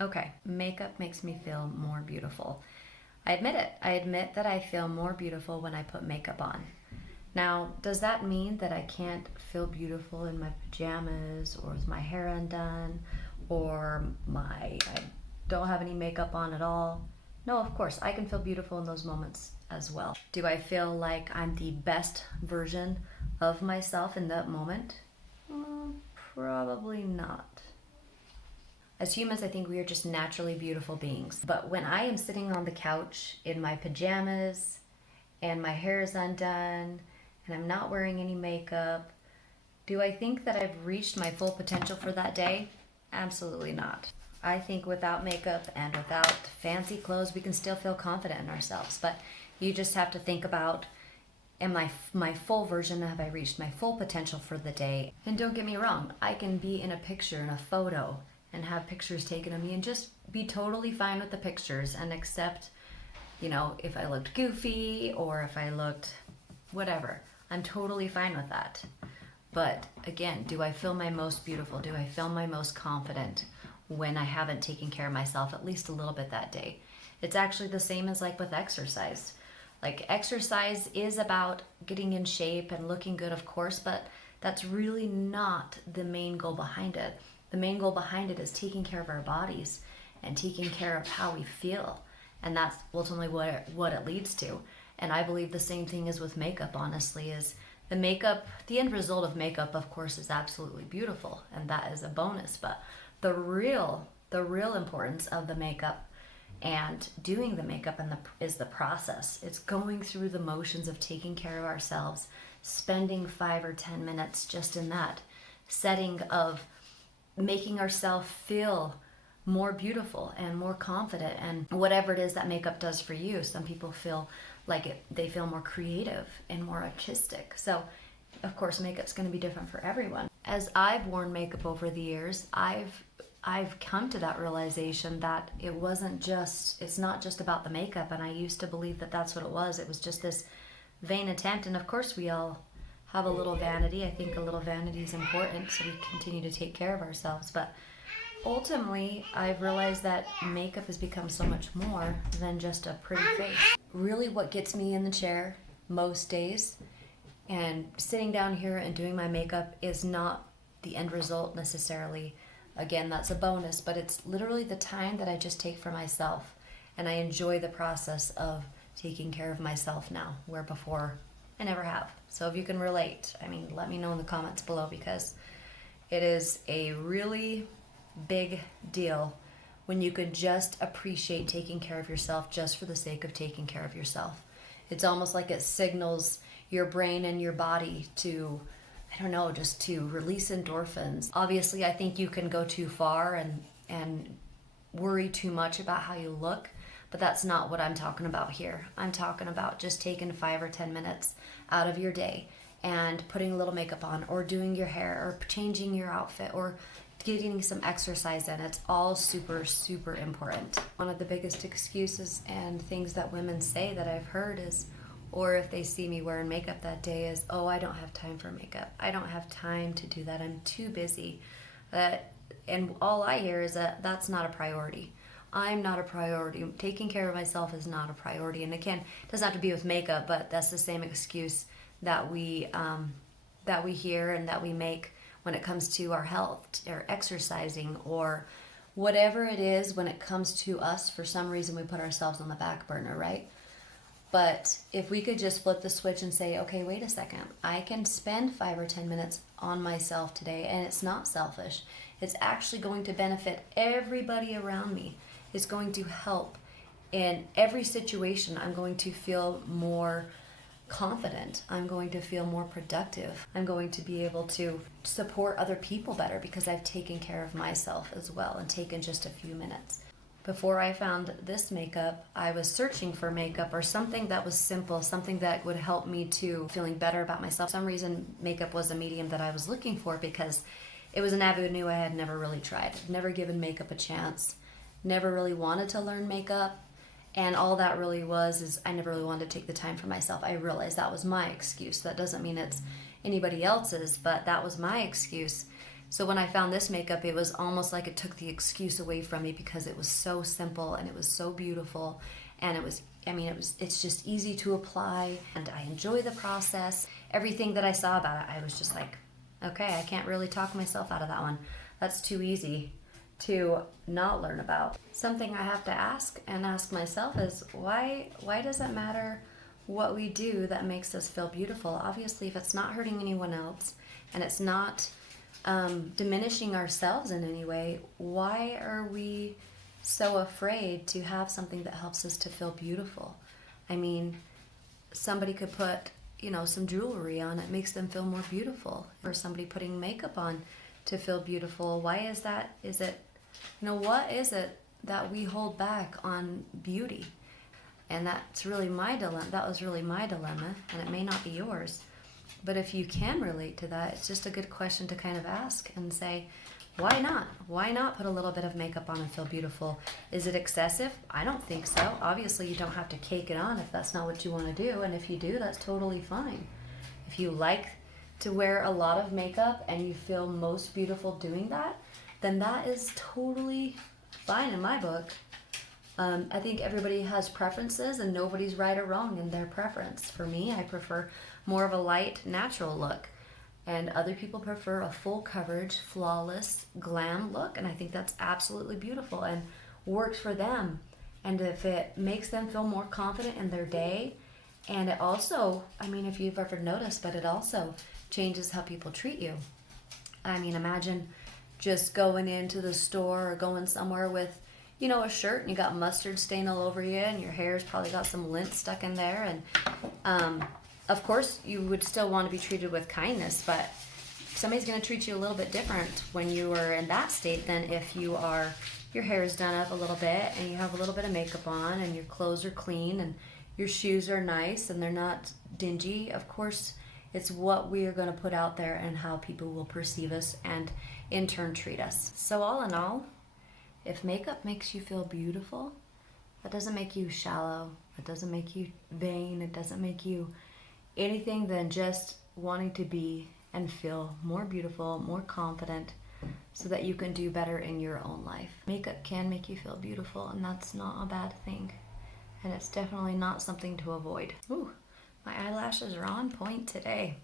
Okay, makeup makes me feel more beautiful. I admit it. I admit that I feel more beautiful when I put makeup on. Now, does that mean that I can't feel beautiful in my pajamas or with my hair undone or I don't have any makeup on at all? No, of course, I can feel beautiful in those moments as well. Do I feel like I'm the best version of myself in that moment? Probably not. As humans, I think we are just naturally beautiful beings. But when I am sitting on the couch in my pajamas and my hair is undone and I'm not wearing any makeup, do I think that I've reached my full potential for that day? Absolutely not. I think without makeup and without fancy clothes, we can still feel confident in ourselves. But you just have to think about, am I my full version? Have I reached my full potential for the day? And don't get me wrong, I can be in a picture, in a photo, and have pictures taken of me and just be totally fine with the pictures and accept, if I looked goofy or if I looked whatever. I'm totally fine with that. But again, do I feel my most beautiful? Do I feel my most confident when I haven't taken care of myself at least a little bit that day? It's actually the same as like with exercise. Like exercise is about getting in shape and looking good, of course, but that's really not the main goal behind it. The main goal behind it is taking care of our bodies and taking care of how we feel. And that's ultimately what it leads to. And I believe the same thing is with makeup, honestly, is the end result of makeup, of course, is absolutely beautiful. And that is a bonus. But the real importance of the makeup and doing the makeup is the process. It's going through the motions of taking care of ourselves, spending 5 or 10 minutes just in that setting of making ourselves feel more beautiful and more confident, and whatever it is that makeup does for you. Some people feel like they feel more creative and more artistic. So of course makeup's going to be different for everyone. As I've worn makeup over the years, I've come to that realization that it's not just about the makeup, and I used to believe that that's what it was. It was just this vain attempt, and of course we all have a little vanity. I think a little vanity is important, so we continue to take care of ourselves. But ultimately, I've realized that makeup has become so much more than just a pretty face. Really what gets me in the chair most days and sitting down here and doing my makeup is not the end result necessarily. Again, that's a bonus, but it's literally the time that I just take for myself. And I enjoy the process of taking care of myself now, where before I never have. So if you can relate, let me know in the comments below, because it is a really big deal when you can just appreciate taking care of yourself just for the sake of taking care of yourself. It's almost like it signals your brain and your body to, just to release endorphins. Obviously, I think you can go too far and worry too much about how you look, but that's not what I'm talking about here. I'm talking about just taking 5 or 10 minutes out of your day and putting a little makeup on, or doing your hair, or changing your outfit, or getting some exercise in. It's all super, super important. One of the biggest excuses and things that women say that I've heard is, or if they see me wearing makeup that day, is, oh, I don't have time for makeup. I don't have time to do that. I'm too busy. And all I hear is that that's not a priority. I'm not a priority. Taking care of myself is not a priority. And again, it doesn't have to be with makeup, but that's the same excuse that we hear and that we make when it comes to our health or exercising or whatever it is. When it comes to us, for some reason we put ourselves on the back burner, right? But if we could just flip the switch and say, okay, wait a second, I can spend 5 or 10 minutes on myself today, and it's not selfish. It's actually going to benefit everybody around me. It's going to help in every situation. I'm going to feel more confident. I'm going to feel more productive. I'm going to be able to support other people better because I've taken care of myself as well and taken just a few minutes. Before I found this makeup, I was searching for makeup or something that was simple, something that would help me to feeling better about myself. For some reason, makeup was a medium that I was looking for because it was an avenue I had never really tried. I'd never given makeup a chance, never really wanted to learn makeup. And all that really was is I never really wanted to take the time for myself. I realized that was my excuse. That doesn't mean it's anybody else's, but that was my excuse So when I found this makeup, it was almost like it took the excuse away from me because it was so simple and it was so beautiful, and it was, I mean, it's just easy to apply, and I enjoy the process. Everything that I saw about it, I was just like, okay, I can't really talk myself out of that one. That's too easy to not learn about. Something I have to ask myself is, why does it matter what we do that makes us feel beautiful? Obviously, if it's not hurting anyone else and it's not diminishing ourselves in any way, why are we so afraid to have something that helps us to feel beautiful? I mean, somebody could put, you know, some jewelry on, it makes them feel more beautiful. Or somebody putting makeup on to feel beautiful. Why is that? Is it, you know, what is it that we hold back on beauty? And that's really my dilemma. That was really my dilemma, and it may not be yours. But if you can relate to that, it's just a good question to kind of ask and say, why not? Why not put a little bit of makeup on and feel beautiful? Is it excessive? I don't think so. Obviously, you don't have to cake it on if that's not what you want to do. And if you do, that's totally fine. If you like to wear a lot of makeup and you feel most beautiful doing that, then that is totally fine in my book. I think everybody has preferences and nobody's right or wrong in their preference. For me, I prefer more of a light, natural look. And other people prefer a full coverage, flawless, glam look. And I think that's absolutely beautiful and works for them. And if it makes them feel more confident in their day, and it also, I mean, if you've ever noticed, but it also changes how people treat you. I mean, imagine just going into the store or going somewhere with, you know, a shirt and you got mustard stain all over you and your hair's probably got some lint stuck in there. And of course you would still want to be treated with kindness, but somebody's going to treat you a little bit different when you are in that state than if you are, your hair is done up a little bit and you have a little bit of makeup on and your clothes are clean and your shoes are nice and they're not dingy. Of course, it's what we are going to put out there and how people will perceive us and in turn treat us. So all in all, if makeup makes you feel beautiful, that doesn't make you shallow, it doesn't make you vain, it doesn't make you anything than just wanting to be and feel more beautiful, more confident, so that you can do better in your own life. Makeup can make you feel beautiful, and that's not a bad thing. And it's definitely not something to avoid. Ooh, my eyelashes are on point today.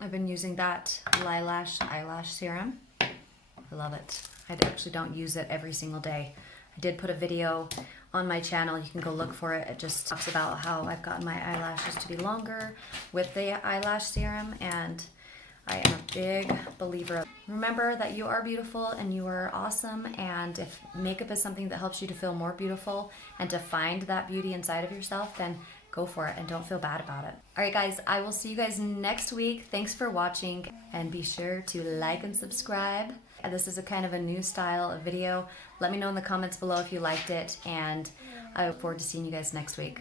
I've been using that Lilash eyelash serum. I love it. I actually don't use it every single day. I did put a video on my channel. You can go look for it. It just talks about how I've gotten my eyelashes to be longer with the eyelash serum, and I am a big believer. Remember that you are beautiful and you are awesome, and if makeup is something that helps you to feel more beautiful and to find that beauty inside of yourself, then go for it and don't feel bad about it. All right, guys, I will see you guys next week. Thanks for watching, and be sure to like and subscribe. This is a kind of a new style of video. Let me know in the comments below if you liked it, and I look forward to seeing you guys next week.